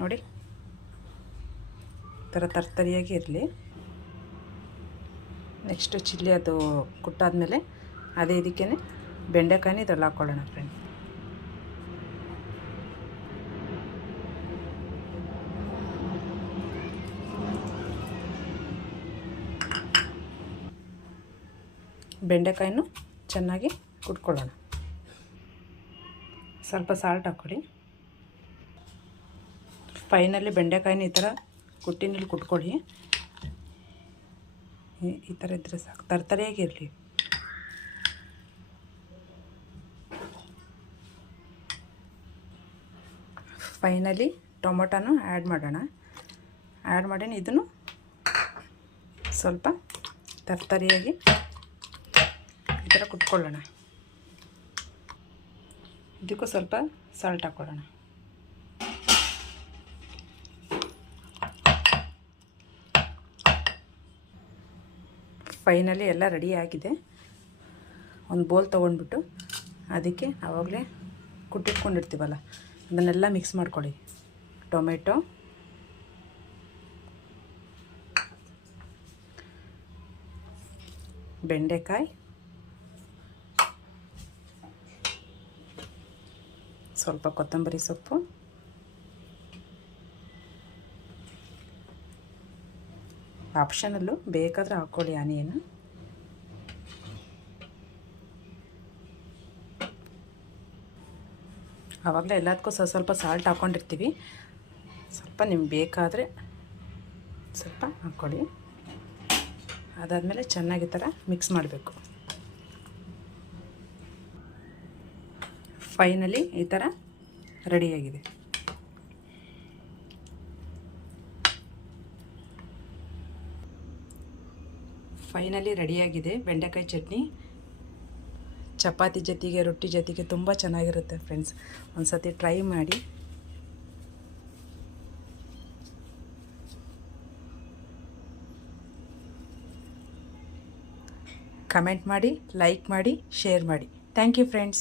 ನೋಡಿ. ಥರ ತರ್ತರಿಯಾಗಿ ಇರಲಿ. ನೆಕ್ಸ್ಟು ಚಿಲ್ಲಿ ಅದು ಕುಟ್ಟಾದಮೇಲೆ ಅದೇ ಇದಕ್ಕೇ ಬೆಂಡೆಕಾಯಿನ ಇದ್ರಲ್ಲಿ ಹಾಕ್ಕೊಳ್ಳೋಣ ಫ್ರೆಂಡ್ ಬೆಂಡೆಕಾಯಿನೂ ಚೆನ್ನಾಗಿ ಕುಟ್ಕೊಳ್ಳೋಣ. ಸ್ವಲ್ಪ ಸಾಲ್ಟ್ ಹಾಕ್ಕೊಳ್ಳಿ ಫೈನಲ್ಲಿ ಬೆಂಡೆಕಾಯಿನ ಈ ಥರ ಕುಟ್ಟಿನಲ್ಲಿ ಕುಟ್ಕೊಳ್ಳಿ. ಈ- ಈ ಥರ ಇದ್ದರೆ ಸಾಕು. ತರ್ತರಿಯಾಗಿರಲಿ ಫೈನಲಿ ಟೊಮೊಟೊನೂ ಆ್ಯಡ್ ಮಾಡೋಣ. ಆ್ಯಡ್ ಮಾಡಿ ಇದನ್ನು ಸ್ವಲ್ಪ ತರ್ತರಿಯಾಗಿ ಈ ಥರ ಕುಟ್ಕೊಳ್ಳೋಣ. ಇದಕ್ಕೂ ಸ್ವಲ್ಪ ಸಾಲ್ಟ್ ಹಾಕ್ಕೊಳ್ಳೋಣ ಫೈನಲಿ ಎಲ್ಲ ರೆಡಿ ಆಗಿದೆ. ಒಂದು ಬೋಲ್ ತೊಗೊಂಡ್ಬಿಟ್ಟು ಅದಕ್ಕೆ ಆವಾಗಲೇ ಕುಟ್ಟಿಟ್ಕೊಂಡಿರ್ತೀವಲ್ಲ, ಅದನ್ನೆಲ್ಲ ಮಿಕ್ಸ್ ಮಾಡ್ಕೊಳ್ಳಿ. ಟೊಮೆಟೊ, ಬೆಂಡೆಕಾಯಿ, ಸ್ವಲ್ಪ ಕೊತ್ತಂಬರಿ ಸೊಪ್ಪು. ಆಪ್ಷನಲ್ಲು ಬೇಕಾದರೆ ಹಾಕ್ಕೊಳ್ಳಿ ಆನಿಯನ್ನು. ಆವಾಗಲೇ ಎಲ್ಲದಕ್ಕೂ ಸ್ವಲ್ಪ ಸ್ವಲ್ಪ ಸಾಲ್ಟ್ ಹಾಕ್ಕೊಂಡಿರ್ತೀವಿ ಸ್ವಲ್ಪ ನಿಮ್ಗೆ ಬೇಕಾದರೆ ಸ್ವಲ್ಪ ಹಾಕ್ಕೊಳ್ಳಿ. ಅದಾದಮೇಲೆ ಚೆನ್ನಾಗಿ ಥರ ಮಿಕ್ಸ್ ಮಾಡಬೇಕು. ಫೈನಲಿ ಈ ಥರ ರೆಡಿಯಾಗಿದೆ ಫೈನಲಿ ರೆಡಿಯಾಗಿದೆ ಬೆಂಡೆಕಾಯಿ ಚಟ್ನಿ. ಚಪಾತಿ ಜೊತೆಗೆ, ರೊಟ್ಟಿ ಜೊತೆಗೆ ತುಂಬ ಚೆನ್ನಾಗಿರುತ್ತೆ ಫ್ರೆಂಡ್ಸ್ ಒಂದು ಸತಿ ಟ್ರೈ ಮಾಡಿ. ಕಮೆಂಟ್ ಮಾಡಿ ಲೈಕ್ ಮಾಡಿ ಶೇರ್ ಮಾಡಿ. Thank you friends